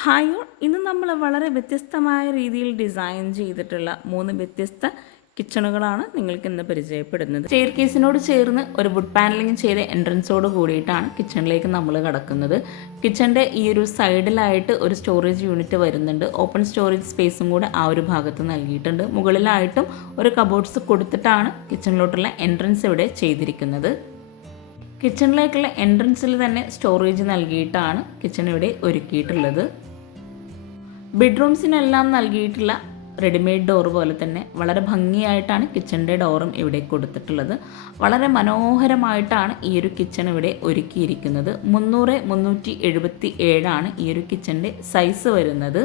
Hi all, ഇന്ന് നമ്മൾ വളരെ വ്യത്യസ്തമായ രീതിയിൽ ഡിസൈൻ ചെയ്തിട്ടുള്ള 3 വ്യത്യസ്ത കിച്ചണുകളാണ് നിങ്ങൾക്ക് ഇന്ന് പരിചയപ്പെടുന്നത്. സ്റ്റെയർ കേസിനോട് ചേർന്ന് ഒരു വുഡ് പാനലിംഗ് ചെയ്ത എൻട്രൻസോട് കൂടിയിട്ടാണ് കിച്ചണിലേക്ക് നമ്മൾ കടക്കുന്നത്. കിച്ചണിൻ്റെ ഈ ഒരു സൈഡിലായിട്ട് ഒരു സ്റ്റോറേജ് യൂണിറ്റ് വരുന്നുണ്ട്. ഓപ്പൺ സ്റ്റോറേജ് സ്പേസും കൂടെ ആ ഒരു ഭാഗത്ത് നൽകിയിട്ടുണ്ട്. മുകളിലായിട്ടും ഒരു കബോർഡ്സ് കൊടുത്തിട്ടാണ് കിച്ചണിലോട്ടുള്ള എൻട്രൻസ് ഇവിടെ ചെയ്തിരിക്കുന്നത്. കിച്ചണിലേക്കുള്ള എൻട്രൻസിൽ തന്നെ സ്റ്റോറേജ് നൽകിയിട്ടാണ് കിച്ചൺ ഇവിടെ ഒരുക്കിയിട്ടുള്ളത്. ബെഡ്റൂംസിനെല്ലാം നൽകിയിട്ടുള്ള റെഡിമെയ്ഡ് ഡോർ പോലെ തന്നെ വളരെ ഭംഗിയായിട്ടാണ് കിച്ചണിൻ്റെ ഡോറും ഇവിടെ കൊടുത്തിട്ടുള്ളത്. വളരെ മനോഹരമായിട്ടാണ് ഈ ഒരു കിച്ചൺ ഇവിടെ ഒരുക്കിയിരിക്കുന്നത്. 300-377 ഈ ഒരു കിച്ചണിൻ്റെ സൈസ് വരുന്നത്.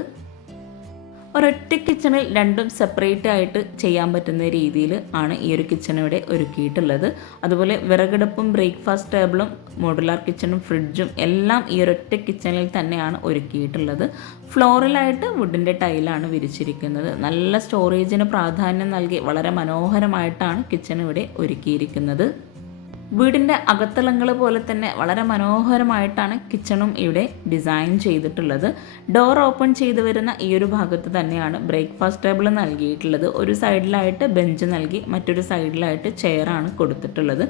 ഒരൊറ്റ കിച്ചണിൽ രണ്ടും സെപ്പറേറ്റ് ആയിട്ട് ചെയ്യാൻ പറ്റുന്ന രീതിയിൽ ആണ് ഈ ഒരു കിച്ചൺ ഇവിടെ ഒരുക്കിയിട്ടുള്ളത്. അതുപോലെ വിറകടുപ്പും ബ്രേക്ക്ഫാസ്റ്റ് ടേബിളും മോഡുലാർ കിച്ചണും ഫ്രിഡ്ജും എല്ലാം ഈ ഒരൊറ്റ കിച്ചണിൽ തന്നെയാണ് ഒരുക്കിയിട്ടുള്ളത്. ഫ്ലോറിലായിട്ട് വുഡിൻ്റെ ടൈലാണ് വിരിച്ചിരിക്കുന്നത്. നല്ല സ്റ്റോറേജിന് പ്രാധാന്യം നൽകി വളരെ മനോഹരമായിട്ടാണ് കിച്ചൺ ഇവിടെ ഒരുക്കിയിരിക്കുന്നത്. വീടിൻ്റെ അകത്തളങ്ങൾ പോലെ തന്നെ വളരെ മനോഹരമായിട്ടാണ് കിച്ചണും ഇവിടെ ഡിസൈൻ ചെയ്തിട്ടുള്ളത്. ഡോർ ഓപ്പൺ ചെയ്ത് വരുന്ന ഈ ഒരു ഭാഗത്ത് തന്നെയാണ് ബ്രേക്ക്ഫാസ്റ്റ് ടേബിൾ നൽകിയിട്ടുള്ളത്. ഒരു സൈഡിലായിട്ട് ബെഞ്ച് നൽകി മറ്റൊരു സൈഡിലായിട്ട് ചെയറാണ് കൊടുത്തിട്ടുള്ളത്.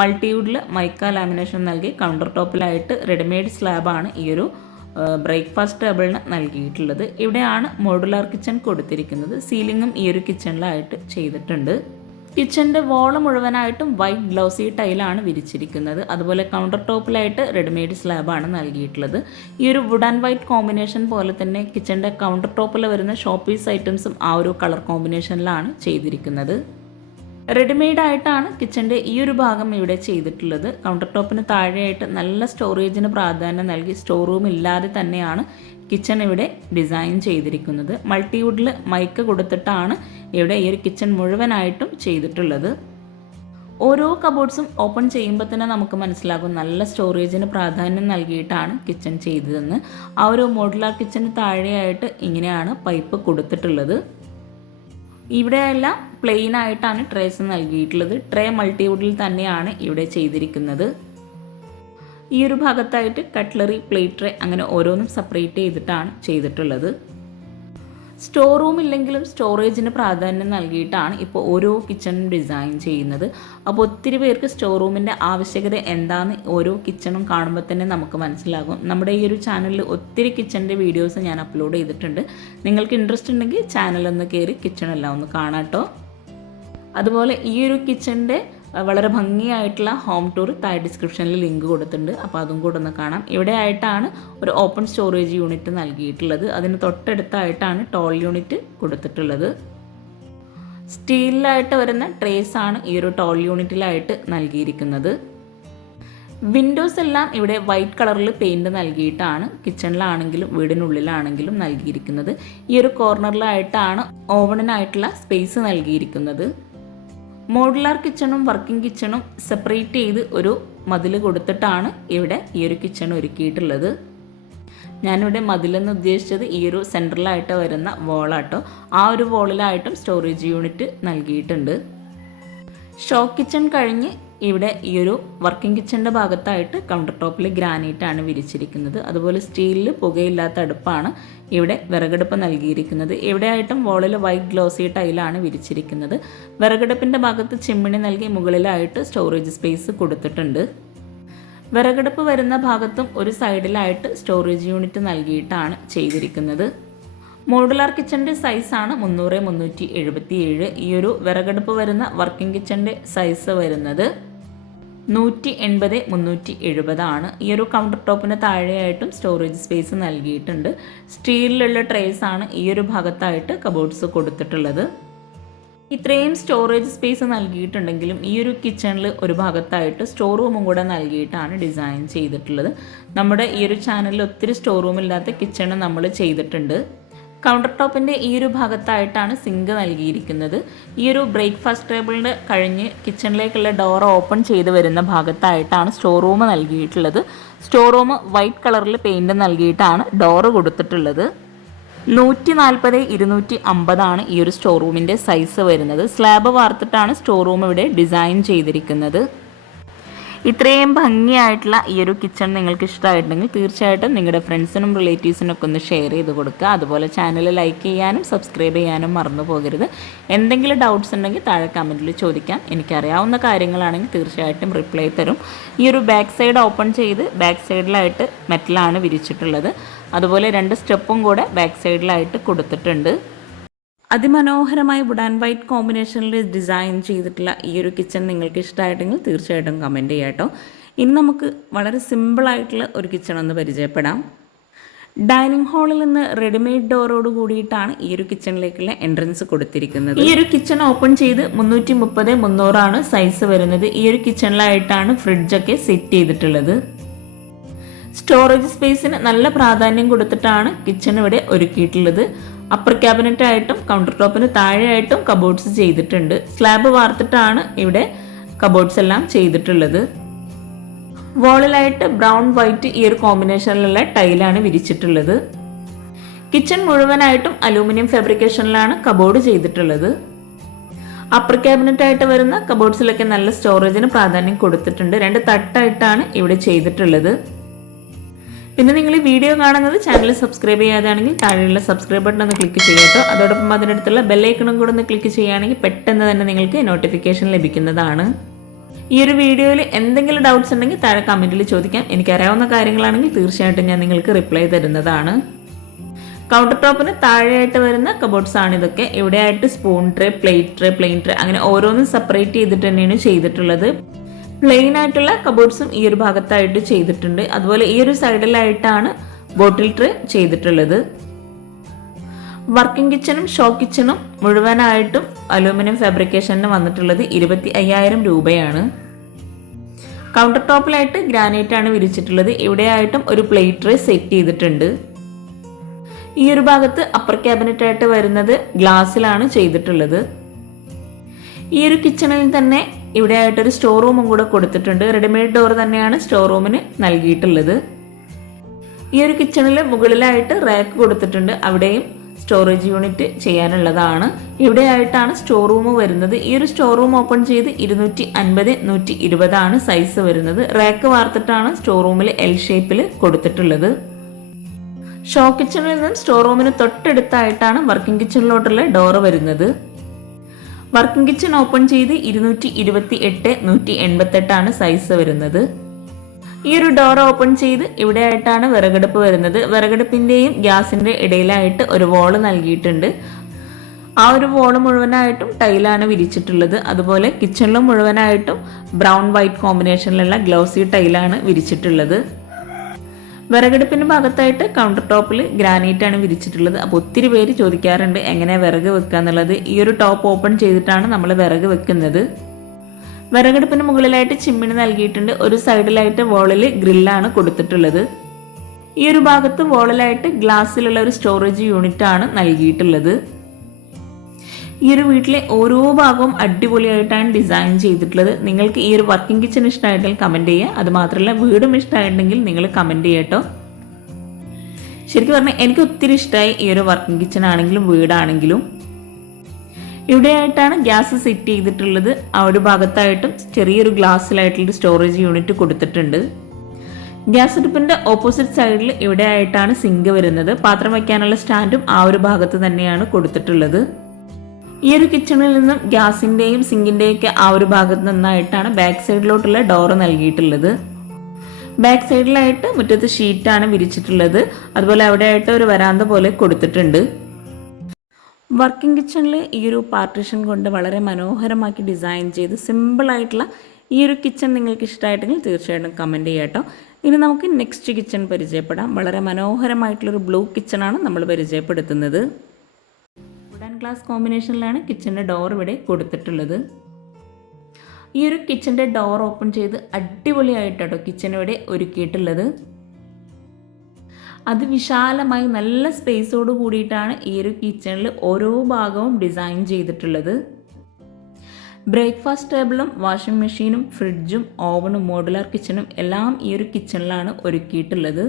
മൾട്ടിവുഡിൽ മൈക്ക ലാമിനേഷൻ നൽകി കൗണ്ടർ ടോപ്പിലായിട്ട് റെഡിമെയ്ഡ് സ്ലാബാണ് ഈ ഒരു ബ്രേക്ക്ഫാസ്റ്റ് ടേബിളിന് നൽകിയിട്ടുള്ളത്. ഇവിടെയാണ് മോഡുലാർ കിച്ചൺ കൊടുത്തിരിക്കുന്നത്. സീലിങ്ങും ഈ ഒരു കിച്ചണിലായിട്ട് ചെയ്തിട്ടുണ്ട്. കിച്ചൻ്റെ വോള് മുഴുവനായിട്ടും വൈറ്റ് ഗ്ലൗസി ടൈലാണ് വിരിച്ചിരിക്കുന്നത്. അതുപോലെ കൗണ്ടർ ടോപ്പിലായിട്ട് റെഡിമെയ്ഡ് സ്ലാബാണ് നൽകിയിട്ടുള്ളത്. ഈ ഒരു വുഡ് ആൻഡ് വൈറ്റ് കോമ്പിനേഷൻ പോലെ തന്നെ കിച്ചൻ്റെ കൗണ്ടർ ടോപ്പിൽ വരുന്ന ഷോപ്പ് പീസ് ഐറ്റംസും ആ ഒരു കളർ കോമ്പിനേഷനിലാണ് ചെയ്തിരിക്കുന്നത്. റെഡിമെയ്ഡ് ആയിട്ടാണ് കിച്ചൻ്റെ ഈ ഒരു ഭാഗം ഇവിടെ ചെയ്തിട്ടുള്ളത്. കൗണ്ടർ ടോപ്പിന് താഴെയായിട്ട് നല്ല സ്റ്റോറേജിന് പ്രാധാന്യം നൽകി സ്റ്റോർ റൂം ഇല്ലാതെ തന്നെയാണ് കിച്ചൺ ഇവിടെ ഡിസൈൻ ചെയ്തിരിക്കുന്നത്. മൾട്ടിവുഡിൽ മൈക്ക് കൊടുത്തിട്ടാണ് ഇവിടെ ഈ ഒരു കിച്ചൺ മുഴുവനായിട്ടും ചെയ്തിട്ടുള്ളത്. ഓരോ കബോർഡ്സും ഓപ്പൺ ചെയ്യുമ്പോൾ തന്നെ നമുക്ക് മനസ്സിലാകും നല്ല സ്റ്റോറേജിന് പ്രാധാന്യം നൽകിയിട്ടാണ് കിച്ചൺ ചെയ്തതെന്ന്. ആ ഒരു മോഡുലാർ കിച്ചന് താഴെയായിട്ട് ഇങ്ങനെയാണ് പൈപ്പ് കൊടുത്തിട്ടുള്ളത്. ഇവിടെയെല്ലാം പ്ലെയിൻ ആയിട്ടാണ് ട്രേസ് നൽകിയിട്ടുള്ളത്. ട്രേ മൾട്ടിവുഡിൽ തന്നെയാണ് ഇവിടെ ചെയ്തിരിക്കുന്നത്. ഈ ഒരു ഭാഗത്തായിട്ട് കട്ട്ലറി, പ്ലേറ്റ് ട്രേ അങ്ങനെ ഓരോന്നും സെപ്പറേറ്റ് ചെയ്തിട്ടാണ് ചെയ്തിട്ടുള്ളത്. സ്റ്റോർ റൂം ഇല്ലെങ്കിലും സ്റ്റോറേജിന് പ്രാധാന്യം നൽകിയിട്ടാണ് ഇപ്പോൾ ഓരോ കിച്ചണും ഡിസൈൻ ചെയ്യുന്നത്. അപ്പോൾ ഒത്തിരി പേർക്ക് സ്റ്റോർ റൂമിൻ്റെ ആവശ്യകത എന്താണെന്ന് ഓരോ കിച്ചണും കാണുമ്പോൾ തന്നെ നമുക്ക് മനസ്സിലാകും. നമ്മുടെ ഈ ഒരു ചാനലിൽ ഒത്തിരി കിച്ചണിൻ്റെ വീഡിയോസ് ഞാൻ അപ്ലോഡ് ചെയ്തിട്ടുണ്ട്. നിങ്ങൾക്ക് ഇൻട്രസ്റ്റ് ഉണ്ടെങ്കിൽ ചാനലൊന്ന് കയറി കിച്ചണെല്ലാം ഒന്ന് കാണാട്ടോ. അതുപോലെ ഈ ഒരു കിച്ചണിൻ്റെ വളരെ ഭംഗിയായിട്ടുള്ള ഹോം ടൂർ താഴെ ഡിസ്ക്രിപ്ഷനിൽ ലിങ്ക് കൊടുത്തിട്ടുണ്ട്. അപ്പോൾ അതും കൂടെ ഒന്ന് കാണാം. ഇവിടെ ആയിട്ടാണ് ഒരു ഓപ്പൺ സ്റ്റോറേജ് യൂണിറ്റ് നൽകിയിട്ടുള്ളത്. അതിന് തൊട്ടടുത്തായിട്ടാണ് ടോൾ യൂണിറ്റ് കൊടുത്തിട്ടുള്ളത്. സ്റ്റീലിലായിട്ട് വരുന്ന ട്രേസ് ആണ് ഈ ഒരു ടോൾ യൂണിറ്റിലായിട്ട് നൽകിയിരിക്കുന്നത്. വിൻഡോസ് എല്ലാം ഇവിടെ വൈറ്റ് കളറിൽ പെയിൻറ് നൽകിയിട്ടാണ് കിച്ചണിലാണെങ്കിലും വീടിനുള്ളിലാണെങ്കിലും നൽകിയിരിക്കുന്നത്. ഈ ഒരു കോർണറിലായിട്ടാണ് ഓവണിനായിട്ടുള്ള സ്പേസ് നൽകിയിരിക്കുന്നത്. മോഡുലാർ കിച്ചണും വർക്കിംഗ് കിച്ചണും സെപ്പറേറ്റ് ചെയ്ത് ഒരു മതിൽ കൊടുത്തിട്ടാണ് ഇവിടെ ഈ ഒരു കിച്ചൺ ഒരുക്കിയിട്ടുള്ളത്. ഞാനിവിടെ മതിലെന്ന് ഉദ്ദേശിച്ചത് ഈ ഒരു സെൻട്രലായിട്ട് വരുന്ന വോളാട്ടോ. ആ ഒരു വോളിലായിട്ടും സ്റ്റോറേജ് യൂണിറ്റ് നൽകിയിട്ടുണ്ട്. ഷോ കിച്ചൺ കഴിഞ്ഞ് ഇവിടെ ഈ ഒരു വർക്കിംഗ് കിച്ചണിൻ്റെ ഭാഗത്തായിട്ട് കൗണ്ടർ ടോപ്പിൽ ഗ്രാനൈറ്റാണ് വിരിച്ചിരിക്കുന്നത്. അതുപോലെ സ്റ്റീലിൽ പുകയില്ലാത്ത അടുപ്പാണ് ഇവിടെ വിറകടുപ്പ് നൽകിയിരിക്കുന്നത്. ഇവിടെയായിട്ടും വോളിൽ വൈറ്റ് ഗ്ലോസി ടൈലാണ് വിരിച്ചിരിക്കുന്നത്. വിറകടുപ്പിൻ്റെ ഭാഗത്ത് ചിമ്മിണി നൽകി മുകളിലായിട്ട് സ്റ്റോറേജ് സ്പേസ് കൊടുത്തിട്ടുണ്ട്. വിറകടുപ്പ് വരുന്ന ഭാഗത്തും ഒരു സൈഡിലായിട്ട് സ്റ്റോറേജ് യൂണിറ്റ് നൽകിയിട്ടാണ് ചെയ്തിരിക്കുന്നത്. മോഡുലാർ കിച്ചൻ്റെ സൈസാണ് 300-377. ഈ ഒരു വിറകടുപ്പ് വരുന്ന വർക്കിംഗ് കിച്ചൻ്റെ സൈസ് വരുന്നത് 180-370 ഈ ഒരു കൗണ്ടർ ടോപ്പിന് താഴെയായിട്ടും സ്റ്റോറേജ് സ്പേസ് നൽകിയിട്ടുണ്ട്. സ്റ്റീലിലുള്ള ട്രേസ് ആണ് ഈ ഒരു ഭാഗത്തായിട്ട് കബോർഡ്സ് കൊടുത്തിട്ടുള്ളത്. ഇത്രയും സ്റ്റോറേജ് സ്പേസ് നൽകിയിട്ടുണ്ടെങ്കിലും ഈ ഒരു കിച്ചണിൽ ഒരു ഭാഗത്തായിട്ട് സ്റ്റോർ റൂമും കൂടെ നൽകിയിട്ടാണ് ഡിസൈൻ ചെയ്തിട്ടുള്ളത്. നമ്മുടെ ഈ ഒരു ചാനലിൽ ഒത്തിരി സ്റ്റോർ റൂമില്ലാത്ത കിച്ചണ് നമ്മൾ ചെയ്തിട്ടുണ്ട്. കൗണ്ടർ ടോപ്പിൻ്റെ ഈ ഒരു ഭാഗത്തായിട്ടാണ് സിങ്ക് നൽകിയിരിക്കുന്നത്. ഈ ഒരു ബ്രേക്ക്ഫാസ്റ്റ് ടേബിളിൻ്റെ കഴിഞ്ഞ് കിച്ചണിലേക്കുള്ള ഡോർ ഓപ്പൺ ചെയ്ത് വരുന്ന ഭാഗത്തായിട്ടാണ് സ്റ്റോർ റൂം നൽകിയിട്ടുള്ളത്. സ്റ്റോർ റൂം വൈറ്റ് കളറിൽ പെയിൻറ് നൽകിയിട്ടാണ് ഡോറ് കൊടുത്തിട്ടുള്ളത്. 140-250 ഈ ഒരു സ്റ്റോർ റൂമിൻ്റെ സൈസ് വരുന്നത്. സ്ലാബ് വാർത്തിട്ടാണ് സ്റ്റോർ റൂം ഇവിടെ ഡിസൈൻ ചെയ്തിരിക്കുന്നത്. ഇത്രയും ഭംഗിയായിട്ടുള്ള ഈ ഒരു കിച്ചൺ നിങ്ങൾക്ക് ഇഷ്ടമായിട്ടുണ്ടെങ്കിൽ തീർച്ചയായിട്ടും നിങ്ങളുടെ ഫ്രണ്ട്സിനും റിലേറ്റീവ്സിനും ഒക്കെ ഒന്ന് ഷെയർ ചെയ്ത് കൊടുക്കുക. അതുപോലെ ചാനൽ ലൈക്ക് ചെയ്യാനും സബ്സ്ക്രൈബ് ചെയ്യാനും മറന്നു പോകരുത്. എന്തെങ്കിലും ഡൗട്ട്സ് ഉണ്ടെങ്കിൽ താഴെ കമൻറ്റിൽ ചോദിക്കാം. എനിക്കറിയാവുന്ന കാര്യങ്ങളാണെങ്കിൽ തീർച്ചയായിട്ടും റിപ്ലൈ തരും. ഈ ഒരു ബാക്ക് സൈഡ് ഓപ്പൺ ചെയ്ത് ബാക്ക് സൈഡിലായിട്ട് മെറ്റലാണ് വിരിച്ചിട്ടുള്ളത്. അതുപോലെ 2 സ്റ്റെപ്പും കൂടെ ബാക്ക് സൈഡിലായിട്ട് കൊടുത്തിട്ടുണ്ട്. അതിമനോഹരമായ വുഡ് ആൻഡ് വൈറ്റ് കോമ്പിനേഷനിൽ ഡിസൈൻ ചെയ്തിട്ടുള്ള ഈ ഒരു കിച്ചൺ നിങ്ങൾക്ക് ഇഷ്ടമായിട്ടെങ്കിൽ തീർച്ചയായിട്ടും കമൻറ്റ് ചെയ്യാം കേട്ടോ. ഇനി നമുക്ക് വളരെ സിമ്പിളായിട്ടുള്ള ഒരു കിച്ചൺ ഒന്ന് പരിചയപ്പെടാം. ഡൈനിങ് ഹാളിൽ നിന്ന് റെഡിമെയ്ഡ് ഡോറോട് കൂടിയിട്ടാണ് ഈ ഒരു കിച്ചണിലേക്കുള്ള എൻട്രൻസ് കൊടുത്തിരിക്കുന്നത്. ഈ ഒരു കിച്ചൺ ഓപ്പൺ ചെയ്ത് 330-300 സൈസ് വരുന്നത്. ഈ ഒരു കിച്ചണിലായിട്ടാണ് ഫ്രിഡ്ജൊക്കെ സെറ്റ് ചെയ്തിട്ടുള്ളത്. സ്റ്റോറേജ് സ്പേസിന് നല്ല പ്രാധാന്യം കൊടുത്തിട്ടാണ് കിച്ചൺ ഇവിടെ ഒരുക്കിയിട്ടുള്ളത്. അപ്പർ ക്യാബിനറ്റ് ആയിട്ടും കൗണ്ടർ ടോപ്പിന് താഴെയായിട്ടും കബോർഡ്സ് ചെയ്തിട്ടുണ്ട്. സ്ലാബ് വാർത്തിട്ടാണ് ഇവിടെ കബോർഡ്സ് എല്ലാം ചെയ്തിട്ടുള്ളത്. വാളിലായിട്ട് ബ്രൗൺ വൈറ്റ് ഈ ഒരു കോമ്പിനേഷനിലുള്ള ടൈലാണ് വിരിച്ചിട്ടുള്ളത്. കിച്ചൺ മുഴുവനായിട്ടും അലൂമിനിയം ഫാബ്രിക്കേഷനിലാണ് കബോർഡ് ചെയ്തിട്ടുള്ളത്. അപ്പർ ക്യാബിനറ്റ് ആയിട്ട് വരുന്ന കബോർഡ്സിലൊക്കെ നല്ല സ്റ്റോറേജിന് പ്രാധാന്യം കൊടുത്തിട്ടുണ്ട്. 2 തട്ടായിട്ടാണ് ഇവിടെ ചെയ്തിട്ടുള്ളത്. പിന്നെ നിങ്ങൾ ഈ വീഡിയോ കാണുന്നത് ചാനൽ സബ്സ്ക്രൈബ് ചെയ്യാതാണെങ്കിൽ താഴെയുള്ള സബ്സ്ക്രൈബ് ബട്ടൺ ഒന്ന് ക്ലിക്ക് ചെയ്യാട്ടോ. അതോടൊപ്പം അതിനടുത്തുള്ള ബെല്ലൈക്കണും കൂടെ ഒന്ന് ക്ലിക്ക് ചെയ്യുകയാണെങ്കിൽ പെട്ടെന്ന് തന്നെ നിങ്ങൾക്ക് നോട്ടിഫിക്കേഷൻ ലഭിക്കുന്നതാണ്. ഈ ഒരു വീഡിയോയിൽ എന്തെങ്കിലും ഡൗട്ട്സ് ഉണ്ടെങ്കിൽ താഴെ കമൻറ്റിൽ ചോദിക്കാം. എനിക്കറിയാവുന്ന കാര്യങ്ങളാണെങ്കിൽ തീർച്ചയായിട്ടും ഞാൻ നിങ്ങൾക്ക് റിപ്ലൈ തരുന്നതാണ്. കൗണ്ടർ ടോപ്പിന് താഴെയായിട്ട് വരുന്ന കബോർഡ്സ് ആണ് ഇതൊക്കെ. ഇവിടെയായിട്ട് സ്പൂൺ ട്രേ, പ്ലെയിൻ ട്രേ അങ്ങനെ ഓരോന്നും സെപ്പറേറ്റ് ചെയ്തിട്ട് തന്നെയാണ് ചെയ്തിട്ടുള്ളത്. പ്ലെയിൻ ആയിട്ടുള്ള കബോർഡ്സും ഈ ഒരു ഭാഗത്തായിട്ട് ചെയ്തിട്ടുണ്ട്. അതുപോലെ ഈ ഒരു സൈഡിലായിട്ടാണ് ബോട്ടിൽ ട്രേ ചെയ്തിട്ടുള്ളത്. വർക്കിംഗ് കിച്ചണും ഷോ കിച്ചണും മുഴുവനായിട്ടും അലൂമിനിയം ഫാബ്രിക്കേഷന് വന്നിട്ടുള്ളത് 25,000 രൂപയാണ്. കൗണ്ടർ ടോപ്പിലായിട്ട് ഗ്രാനൈറ്റ് ആണ് വിരിച്ചിട്ടുള്ളത്. ഇവിടെയായിട്ടും ഒരു പ്ലേറ്റ് ട്രേ സെറ്റ് ചെയ്തിട്ടുണ്ട്. ഈ ഒരു ഭാഗത്ത് അപ്പർ ക്യാബിനറ്റ് ആയിട്ട് വരുന്നത് ഗ്ലാസ്സിലാണ് ചെയ്തിട്ടുള്ളത്. ഈ ഒരു കിച്ചണിൽ തന്നെ ഇവിടെ ആയിട്ടൊരു സ്റ്റോർ റൂമും കൂടെ കൊടുത്തിട്ടുണ്ട്. റെഡിമെയ്ഡ് ഡോർ തന്നെയാണ് സ്റ്റോർ റൂമിന് നൽകിയിട്ടുള്ളത്. ഈ ഒരു കിച്ചണിൽ മുകളിലായിട്ട് റാക്ക് കൊടുത്തിട്ടുണ്ട്. അവിടെയും സ്റ്റോറേജ് യൂണിറ്റ് ചെയ്യാനുള്ളതാണ്. ഇവിടെ ആയിട്ടാണ് സ്റ്റോർ റൂം വരുന്നത്. ഈ ഒരു സ്റ്റോർ റൂം ഓപ്പൺ ചെയ്ത് 250-120 സൈസ് വരുന്നത്. റാക്ക് വാർത്തിട്ടാണ് സ്റ്റോർ റൂമിൽ L ഷേപ്പിൽ കൊടുത്തിട്ടുള്ളത്. ഷോ കിച്ചണിൽ നിന്നും സ്റ്റോർ റൂമിന് തൊട്ടടുത്തായിട്ടാണ് വർക്കിംഗ് കിച്ചണിലോട്ടുള്ള ഡോർ വരുന്നത്. വർക്കിംഗ് കിച്ചൺ ഓപ്പൺ ചെയ്ത് 228-188 സൈസ് വരുന്നത്. ഈ ഒരു ഡോർ ഓപ്പൺ ചെയ്ത് ഇവിടെ ആയിട്ടാണ് വിറകടുപ്പ് വരുന്നത്. വിറകടുപ്പിന്റെയും ഗ്യാസിന്റെ ഇടയിലായിട്ട് ഒരു വോള് നൽകിയിട്ടുണ്ട്. ആ ഒരു വോള് മുഴുവനായിട്ടും ടൈലാണ് വിരിച്ചിട്ടുള്ളത്. അതുപോലെ കിച്ചണിലും മുഴുവനായിട്ടും ബ്രൗൺ വൈറ്റ് കോമ്പിനേഷനിലുള്ള ഗ്ലോസി ടൈലാണ് വിരിച്ചിട്ടുള്ളത്. വിറകടുപ്പിന്റെ ഭാഗത്തായിട്ട് കൗണ്ടർ ടോപ്പിൽ ഗ്രാനൈറ്റ് ആണ് വിരിച്ചിട്ടുള്ളത്. അപ്പോൾ ഒത്തിരി പേര് ചോദിക്കാറുണ്ട് എങ്ങനെ വിറക് വെക്കുക എന്നുള്ളത്. ഈ ഒരു ടോപ്പ് ഓപ്പൺ ചെയ്തിട്ടാണ് നമ്മൾ വിറക് വെക്കുന്നത്. വിറകടുപ്പിന് മുകളിലായിട്ട് ചിമ്മിണി നൽകിയിട്ടുണ്ട്. ഒരു സൈഡിലായിട്ട് വോളിൽ ഗ്രില്ലാണ് കൊടുത്തിട്ടുള്ളത്. ഈ ഒരു ഭാഗത്ത് വോളിലായിട്ട് ഗ്ലാസ്സിലുള്ള ഒരു സ്റ്റോറേജ് യൂണിറ്റ് ആണ് നൽകിയിട്ടുള്ളത്. ഈ ഒരു വീട്ടിലെ ഓരോ ഭാഗവും അടിപൊളിയായിട്ടാണ് ഡിസൈൻ ചെയ്തിട്ടുള്ളത്. നിങ്ങൾക്ക് ഈ ഒരു വർക്കിംഗ് കിച്ചൺ ഇഷ്ടമായിട്ടെങ്കിൽ കമൻറ്റ് ചെയ്യുക. അത് മാത്രമല്ല വീടും ഇഷ്ടമായിട്ടുണ്ടെങ്കിൽ നിങ്ങൾ കമൻറ്റ് ചെയ്യട്ടോ. ശരിക്കും പറഞ്ഞാൽ എനിക്ക് ഒത്തിരി ഇഷ്ടമായി ഈ ഒരു വർക്കിംഗ് കിച്ചൺ ആണെങ്കിലും വീടാണെങ്കിലും. ഇവിടെയായിട്ടാണ് ഗ്യാസ് സെറ്റ് ചെയ്തിട്ടുള്ളത്. ആ ഒരു ഭാഗത്തായിട്ടും ചെറിയൊരു ഗ്ലാസ്സിലായിട്ടുള്ള സ്റ്റോറേജ് യൂണിറ്റ് കൊടുത്തിട്ടുണ്ട്. ഗ്യാസ് അടുപ്പിന്റെ ഓപ്പോസിറ്റ് സൈഡിൽ ഇവിടെ ആയിട്ടാണ് സിങ്ക് വരുന്നത്. പാത്രം വയ്ക്കാനുള്ള സ്റ്റാൻഡും ആ ഒരു ഭാഗത്ത് തന്നെയാണ് കൊടുത്തിട്ടുള്ളത്. ഈ ഒരു കിച്ചണിൽ നിന്നും ഗ്യാസിന്റെയും സിങ്കിന്റെയും ഒക്കെ ആ ഒരു ഭാഗത്ത് നിന്നായിട്ടാണ് ബാക്ക് സൈഡിലോട്ടുള്ള ഡോർ നൽകിയിട്ടുള്ളത്. ബാക്ക് സൈഡിലായിട്ട് മുറ്റത്ത് ഷീറ്റാണ് വിരിച്ചിട്ടുള്ളത്. അതുപോലെ അവിടെ ആയിട്ട് ഒരു വരാന്ത പോലെ കൊടുത്തിട്ടുണ്ട്. വർക്കിംഗ് കിച്ചണിൽ ഈ ഒരു പാർട്ടീഷൻ കൊണ്ട് വളരെ മനോഹരമാക്കി ഡിസൈൻ ചെയ്ത് സിമ്പിളായിട്ടുള്ള ഈ ഒരു കിച്ചൺ നിങ്ങൾക്ക് ഇഷ്ടമായിട്ടെങ്കിൽ തീർച്ചയായിട്ടും കമൻറ്റ് ചെയ്യാം കേട്ടോ. ഇനി നമുക്ക് നെക്സ്റ്റ് കിച്ചൺ പരിചയപ്പെടാം. വളരെ മനോഹരമായിട്ടുള്ളൊരു ബ്ലൂ കിച്ചണാണ് നമ്മൾ പരിചയപ്പെടുത്തുന്നത്. വുഡ് ആൻഡ് ഗ്ലാസ് കോമ്പിനേഷനിലാണ് കിച്ചൻ്റെ ഡോർ ഇവിടെ കൊടുത്തിട്ടുള്ളത്. ഈ ഒരു കിച്ചൻ്റെ ഡോർ ഓപ്പൺ ചെയ്ത് അടിപൊളിയായിട്ടോ കിച്ചൺ ഇവിടെ ഒരുക്കിയിട്ടുള്ളത്. അതിവിശാലമായി നല്ല സ്പേസോട് കൂടിയിട്ടാണ് ഈ ഒരു കിച്ചണിൽ ഓരോ ഭാഗവും ഡിസൈൻ ചെയ്തിട്ടുള്ളത്. ബ്രേക്ക്ഫാസ്റ്റ് ടേബിളും വാഷിംഗ് മെഷീനും ഫ്രിഡ്ജും ഓവനും മോഡുലാർ കിച്ചണും എല്ലാം ഈ ഒരു കിച്ചണിലാണ് ഒരുക്കിയിട്ടുള്ളത്.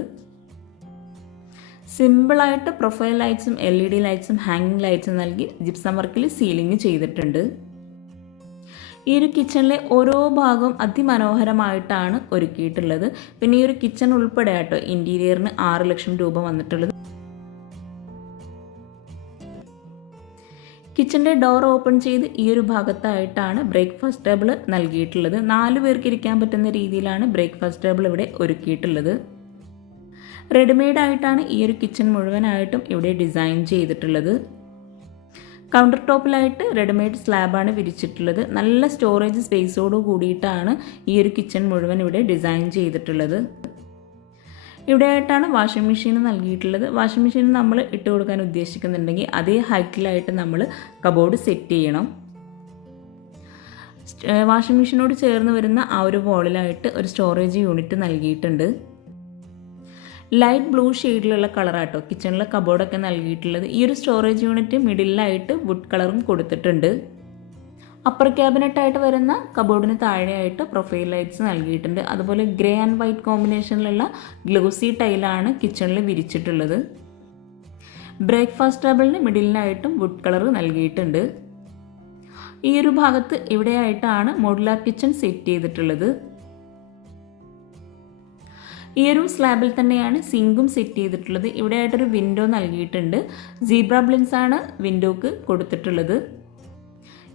സിമ്പിളായിട്ട് പ്രൊഫൈൽ ലൈറ്റ്സും LED ലൈറ്റ്സും ഹാങ്ങിങ് ലൈറ്റ്സും നൽകി ജിപ്സം വർക്കിൽ സീലിംഗ് ചെയ്തിട്ടുണ്ട്. ഈ ഒരു കിച്ചണിലെ ഓരോ ഭാഗവും അതിമനോഹരമായിട്ടാണ് ഒരുക്കിയിട്ടുള്ളത്. പിന്നെ ഈ ഒരു കിച്ചൺ ഉൾപ്പെടെ ആട്ടോ ഇൻറ്റീരിയറിന് 6 ലക്ഷം രൂപ വന്നിട്ടുള്ളത്. കിച്ചൻ്റെ ഡോർ ഓപ്പൺ ചെയ്ത് ഈ ഒരു ഭാഗത്തായിട്ടാണ് ബ്രേക്ക്ഫാസ്റ്റ് ടേബിൾ നൽകിയിട്ടുള്ളത്. 4 പേർക്ക് ഇരിക്കാൻ പറ്റുന്ന രീതിയിലാണ് ബ്രേക്ക്ഫാസ്റ്റ് ടേബിൾ ഇവിടെ ഒരുക്കിയിട്ടുള്ളത്. റെഡിമെയ്ഡ് ആയിട്ടാണ് ഈ ഒരു കിച്ചൺ മുഴുവനായിട്ടും ഇവിടെ ഡിസൈൻ ചെയ്തിട്ടുള്ളത്. കൗണ്ടർ ടോപ്പിലായിട്ട് റെഡിമെയ്ഡ് സ്ലാബാണ് വിരിച്ചിട്ടുള്ളത്. നല്ല സ്റ്റോറേജ് സ്പേസോട് കൂടിയിട്ടാണ് ഈ ഒരു കിച്ചൺ മുഴുവൻ ഇവിടെ ഡിസൈൻ ചെയ്തിട്ടുള്ളത്. ഇവിടെ ആയിട്ടാണ് വാഷിംഗ് മെഷീൻ നൽകിയിട്ടുള്ളത്. വാഷിംഗ് മെഷീൻ നമ്മൾ ഇട്ട് കൊടുക്കാൻ ഉദ്ദേശിക്കുന്നുണ്ടെങ്കിൽ അതേ ഹൈറ്റിലായിട്ട് നമ്മൾ കബോർഡ് സെറ്റ് ചെയ്യണം. വാഷിംഗ് മെഷീനോട് ചേർന്ന് വരുന്ന ആ ഒരു വോളിലായിട്ട് ഒരു സ്റ്റോറേജ് യൂണിറ്റ് നൽകിയിട്ടുണ്ട്. ലൈറ്റ് ബ്ലൂ ഷെയ്ഡിലുള്ള കളറാട്ടോ കിച്ചണിലെ കബോർഡൊക്കെ നൽകിയിട്ടുള്ളത്. ഈ ഒരു സ്റ്റോറേജ് യൂണിറ്റ് മിഡിലായിട്ട് വുഡ് കളറും കൊടുത്തിട്ടുണ്ട്. അപ്പർ ക്യാബിനറ്റായിട്ട് വരുന്ന കബോർഡിന് താഴെയായിട്ട് പ്രൊഫൈൽ ലൈറ്റ്സ് നൽകിയിട്ടുണ്ട്. അതുപോലെ ഗ്രേ ആൻഡ് വൈറ്റ് കോമ്പിനേഷനിലുള്ള ഗ്ലോസി ടൈലാണ് കിച്ചണിൽ വിരിച്ചിട്ടുള്ളത്. ബ്രേക്ക്ഫാസ്റ്റ് ടേബിളിന് മിഡിലിനായിട്ടും വുഡ് കളർ നൽകിയിട്ടുണ്ട്. ഈ ഒരു ഭാഗത്ത് ഇവിടെയായിട്ടാണ് മോഡുലാർ കിച്ചൺ സെറ്റ് ചെയ്തിട്ടുള്ളത്. ഈ ഒരു സ്ലാബിൽ തന്നെയാണ് സിങ്കും സെറ്റ് ചെയ്തിട്ടുള്ളത്. ഇവിടെ ആയിട്ടൊരു വിൻഡോ നൽകിയിട്ടുണ്ട്. സീബ്ര ബ്ലിൻസ് ആണ് വിൻഡോക്ക് കൊടുത്തിട്ടുള്ളത്.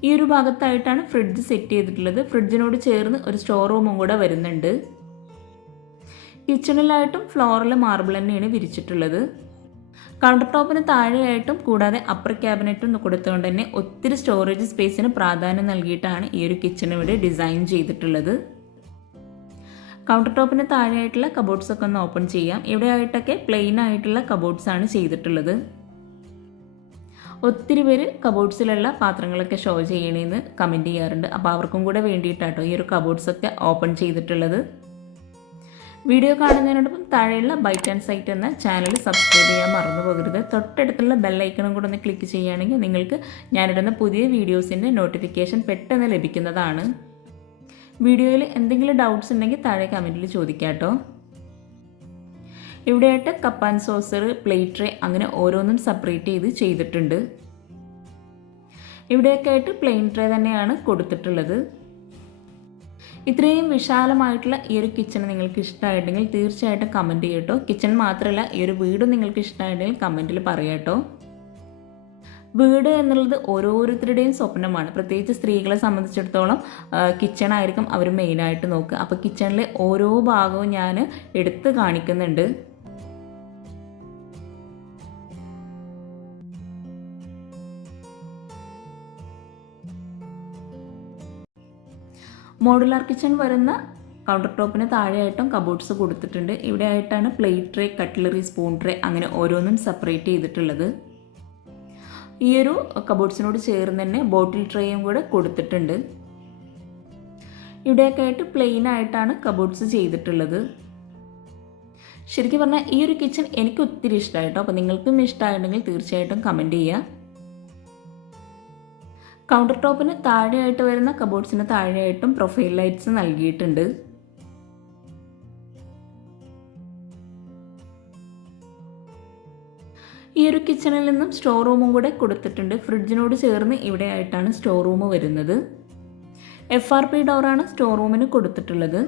ഈ ഒരു ഭാഗത്തായിട്ടാണ് ഫ്രിഡ്ജ് സെറ്റ് ചെയ്തിട്ടുള്ളത്. ഫ്രിഡ്ജിനോട് ചേർന്ന് ഒരു സ്റ്റോർ റൂമും കൂടെ വരുന്നുണ്ട്. കിച്ചണിലായിട്ടും ഫ്ലോറിൽ മാർബിൾ തന്നെയാണ് വിരിച്ചിട്ടുള്ളത്. കൗണ്ടർ ടോപ്പിന് താഴെയായിട്ടും കൂടാതെ അപ്പർ ക്യാബിനറ്റും കൊടുത്തുകൊണ്ട് തന്നെ ഒത്തിരി സ്റ്റോറേജ് സ്പേസിന് പ്രാധാന്യം നൽകിയിട്ടാണ് ഈ ഒരു കിച്ചൺ ഇവിടെ ഡിസൈൻ ചെയ്തിട്ടുള്ളത്. കൗണ്ടർ ടോപ്പിന് താഴെയായിട്ടുള്ള കബോർഡ്സ് ഒക്കെ ഒന്ന് ഓപ്പൺ ചെയ്യാം. ഇവിടെ ആയിട്ടൊക്കെ പ്ലെയിൻ ആയിട്ടുള്ള കബോർഡ്സ് ആണ് ചെയ്തിട്ടുള്ളത്. ഒത്തിരി പേര് കബോർഡ്സിലുള്ള പാത്രങ്ങളൊക്കെ ഷോ ചെയ്യണമെന്ന് കമൻറ്റ് ചെയ്യാറുണ്ട്. അപ്പോൾ അവർക്കും കൂടെ വേണ്ടിയിട്ടാട്ടോ ഈ ഒരു കബോർഡ്സ് ഒക്കെ ഓപ്പൺ ചെയ്തിട്ടുള്ളത്. വീഡിയോ കാണുന്നതിനോടൊപ്പം താഴെയുള്ള ബൈറ്റ് ആൻഡ് സൈറ്റ് എന്ന ചാനൽ സബ്സ്ക്രൈബ് ചെയ്യാൻ മറന്നു പോകരുത്. തൊട്ടടുത്തുള്ള ബെല്ലൈക്കണും കൂടെ ഒന്ന് ക്ലിക്ക് ചെയ്യുകയാണെങ്കിൽ നിങ്ങൾക്ക് ഞാനിടുന്ന പുതിയ വീഡിയോസിൻ്റെ നോട്ടിഫിക്കേഷൻ പെട്ടെന്ന് ലഭിക്കുന്നതാണ്. വീഡിയോയിൽ എന്തെങ്കിലും ഡൗട്ട്സ് ഉണ്ടെങ്കിൽ താഴെ കമൻറ്റിൽ ചോദിക്കാം കേട്ടോ. ഇവിടെയായിട്ട് cup and saucer, plate tray അങ്ങനെ ഓരോന്നും സെപ്പറേറ്റ് ചെയ്തിട്ടുണ്ട്. ഇവിടെയൊക്കെ ആയിട്ട് പ്ലെയിൻ ട്രേ തന്നെയാണ് കൊടുത്തിട്ടുള്ളത്. ഇത്രയും വിശാലമായിട്ടുള്ള ഈ ഒരു കിച്ചൺ നിങ്ങൾക്ക് ഇഷ്ടമായിട്ടുണ്ടെങ്കിൽ തീർച്ചയായിട്ടും കമൻറ്റ് ചെയ്യട്ടോ. കിച്ചൺ മാത്രമല്ല ഈ ഒരു വീടും നിങ്ങൾക്ക് ഇഷ്ടമായിട്ടുണ്ടെങ്കിൽ കമൻറ്റിൽ പറയാട്ടോ. വീട് എന്നുള്ളത് ഓരോരുത്തരുടെയും സ്വപ്നമാണ്. പ്രത്യേകിച്ച് സ്ത്രീകളെ സംബന്ധിച്ചിടത്തോളം കിച്ചൺ ആയിരിക്കും അവർ മെയിനായിട്ട് നോക്കുക. അപ്പോൾ കിച്ചണിലെ ഓരോ ഭാഗവും ഞാൻ എടുത്ത് കാണിക്കുന്നുണ്ട്. മോഡുലാർ കിച്ചൺ വരുന്ന കൗണ്ടർ ടോപ്പിന് താഴെയായിട്ടും കബോർഡ്സ് കൊടുത്തിട്ടുണ്ട്. ഇവിടെ ആയിട്ടാണ് plate tray, cutlery, spoon tray അങ്ങനെ ഓരോന്നും സെപ്പറേറ്റ് ചെയ്തിട്ടുള്ളത്. ഈ ഒരു കബോർഡ്സിനോട് ചേർന്ന് തന്നെ ബോട്ടിൽ ട്രേയും കൂടെ കൊടുത്തിട്ടുണ്ട്. ഇവിടെയൊക്കെ ആയിട്ട് പ്ലെയിൻ ആയിട്ടാണ് കബോർഡ്സ് ചെയ്തിട്ടുള്ളത്. ശരിക്കും പറഞ്ഞാൽ ഈ ഒരു കിച്ചൺ എനിക്ക് ഒത്തിരി ഇഷ്ടമായിട്ടോ. അപ്പോൾ നിങ്ങൾക്കും ഇഷ്ടമായിട്ടുണ്ടെങ്കിൽ തീർച്ചയായിട്ടും കമൻറ്റ് ചെയ്യുക. കൗണ്ടർ ടോപ്പിന് താഴെയായിട്ട് വരുന്ന കബോർഡ്സിന് താഴെയായിട്ടും പ്രൊഫൈൽ ലൈറ്റ്സ് നൽകിയിട്ടുണ്ട്. ഈ ഒരു കിച്ചണിൽ നിന്നും സ്റ്റോർ റൂമും കൂടെ കൊടുത്തിട്ടുണ്ട്. ഫ്രിഡ്ജിനോട് ചേർന്ന് ഇവിടെ ആയിട്ടാണ് സ്റ്റോർ റൂം വരുന്നത്. FRP ഡോറാണ് സ്റ്റോർ റൂമിന് കൊടുത്തിട്ടുള്ളത്.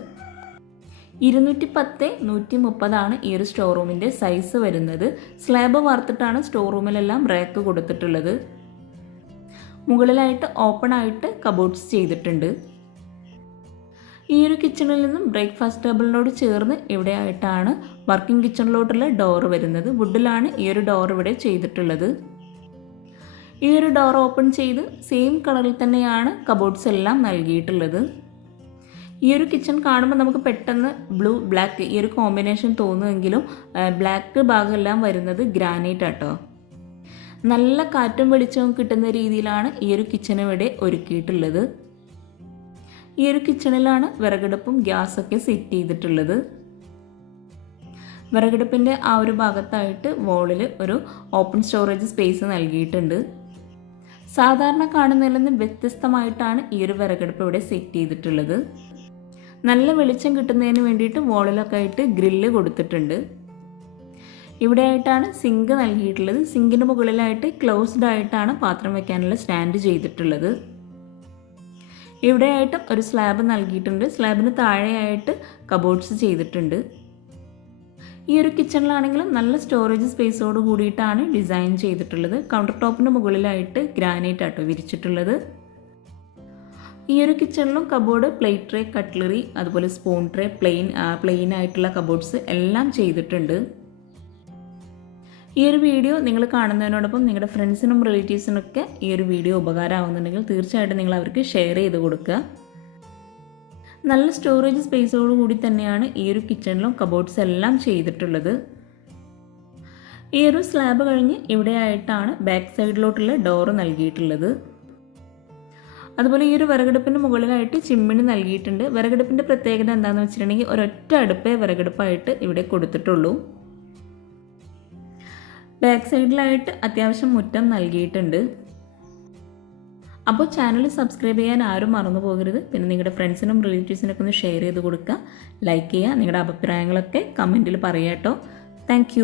210x130 ഈ ഒരു സ്റ്റോർ റൂമിൻ്റെ സൈസ് വരുന്നത്. സ്ലാബ് വാർത്തിട്ടാണ് സ്റ്റോർ റൂമിലെല്ലാം റാക്ക് കൊടുത്തിട്ടുള്ളത്. മുകളിലായിട്ട് ഓപ്പൺ ആയിട്ട് കബോർഡ്സ് ചെയ്തിട്ടുണ്ട്. ഈ ഒരു കിച്ചണിൽ നിന്നും ബ്രേക്ക്ഫാസ്റ്റ് ടേബിളിനോട് ചേർന്ന് ഇവിടെ ആയിട്ടാണ് വർക്കിംഗ് കിച്ചണിലോട്ടുള്ള ഡോർ വരുന്നത്. വുഡിലാണ് ഈ ഒരു ഡോർ ഇവിടെ ചെയ്തിട്ടുള്ളത്. ഈ ഒരു ഡോർ ഓപ്പൺ ചെയ്ത് സെയിം കളറിൽ തന്നെയാണ് കബോർഡ്സ് എല്ലാം നൽകിയിട്ടുള്ളത്. ഈ ഒരു കിച്ചൺ കാണുമ്പോൾ നമുക്ക് പെട്ടെന്ന് ബ്ലൂ ബ്ലാക്ക് ഈ ഒരു കോമ്പിനേഷൻ തോന്നുമെങ്കിലും ബ്ലാക്ക് ഭാഗമെല്ലാം വരുന്നത് ഗ്രാനൈറ്റ് ആട്ടോ. നല്ല കാറ്റും വെളിച്ചവും കിട്ടുന്ന രീതിയിലാണ് ഈ ഒരു കിച്ചൺ ഇവിടെ ഒരുക്കിയിട്ടുള്ളത്. ഈ ഒരു കിച്ചണിലാണ് വിറകടുപ്പും ഗ്യാസൊക്കെ സെറ്റ് ചെയ്തിട്ടുള്ളത്. വിറകടുപ്പിൻ്റെ ആ ഒരു ഭാഗത്തായിട്ട് വോളിൽ ഒരു ഓപ്പൺ സ്റ്റോറേജ് സ്പേസ് നൽകിയിട്ടുണ്ട്. സാധാരണ കാണുന്നതിൽ നിന്ന് വ്യത്യസ്തമായിട്ടാണ് ഈ ഒരു വിറകടുപ്പ് ഇവിടെ സെറ്റ് ചെയ്തിട്ടുള്ളത്. നല്ല വെളിച്ചം കിട്ടുന്നതിന് വേണ്ടിയിട്ട് വോളിലൊക്കെ ആയിട്ട് ഗ്രില്ല് കൊടുത്തിട്ടുണ്ട്. ഇവിടെ ആയിട്ടാണ് സിങ്ക് നൽകിയിട്ടുള്ളത്. സിങ്കിന് മുകളിലായിട്ട് ക്ലോസ്ഡ് ആയിട്ടാണ് പാത്രം വെക്കാനുള്ള സ്റ്റാൻഡ് ചെയ്തിട്ടുള്ളത്. ഇവിടെയായിട്ടും ഒരു സ്ലാബ് നൽകിയിട്ടുണ്ട്. സ്ലാബിന് താഴെയായിട്ട് കബോർഡ്സ് ചെയ്തിട്ടുണ്ട്. ഈ ഒരു കിച്ചണിലാണെങ്കിലും നല്ല സ്റ്റോറേജ് സ്പേസോട് കൂടിയിട്ടാണ് ഡിസൈൻ ചെയ്തിട്ടുള്ളത്. കൗണ്ടർ ടോപ്പിന് മുകളിലായിട്ട് ഗ്രാനൈറ്റ് ആട്ടോ വിരിച്ചിട്ടുള്ളത്. ഈ ഒരു കിച്ചണിലും കബോർഡ്, പ്ലേറ്റ് ട്രേ, കട്ട്ലറി, അതുപോലെ സ്പൂൺ ട്രേ, പ്ലെയിൻ ആയിട്ടുള്ള കബോർഡ്സ് എല്ലാം ചെയ്തിട്ടുണ്ട്. ഈ ഒരു വീഡിയോ നിങ്ങൾ കാണുന്നതിനോടൊപ്പം നിങ്ങളുടെ ഫ്രണ്ട്സിനും റിലേറ്റീവ്സിനൊക്കെ ഈ ഒരു വീഡിയോ ഉപകാരമാകുന്നുണ്ടെങ്കിൽ തീർച്ചയായിട്ടും നിങ്ങൾ അവർക്ക് ഷെയർ ചെയ്ത് കൊടുക്കുക. നല്ല സ്റ്റോറേജ് സ്പേസോട് കൂടി തന്നെയാണ് ഈ ഒരു കിച്ചണിലും കബോർഡ്സ് എല്ലാം ചെയ്തിട്ടുള്ളത്. ഈ ഒരു സ്ലാബ് കഴിഞ്ഞ് ഇവിടെയായിട്ടാണ് ബാക്ക് സൈഡിലോട്ടുള്ള ഡോറ് നൽകിയിട്ടുള്ളത്. അതുപോലെ ഈ ഒരു വിറകടുപ്പിൻ്റെ മുകളിലായിട്ട് ചിമ്മിണി നൽകിയിട്ടുണ്ട്. വിറകടുപ്പിൻ്റെ പ്രത്യേകത എന്താണെന്ന് വെച്ചിട്ടുണ്ടെങ്കിൽ ഒരൊറ്റ അടുപ്പേ വിറകടുപ്പായിട്ട് ഇവിടെ കൊടുത്തിട്ടുള്ളൂ. ബാക്ക് സൈഡിലായിട്ട് അത്യാവശ്യം മുറ്റം നൽകിയിട്ടുണ്ട്. അപ്പോൾ ചാനൽ സബ്സ്ക്രൈബ് ചെയ്യാൻ ആരും മറന്നു പോകരുത്. പിന്നെ നിങ്ങളുടെ ഫ്രണ്ട്സിനും റിലേറ്റീവ്സിനൊക്കെ ഒന്ന് ഷെയർ ചെയ്ത് കൊടുക്കുക, ലൈക്ക് ചെയ്യുക, നിങ്ങളുടെ അഭിപ്രായങ്ങളൊക്കെ കമൻറ്റിൽ പറയാം കേട്ടോ. താങ്ക്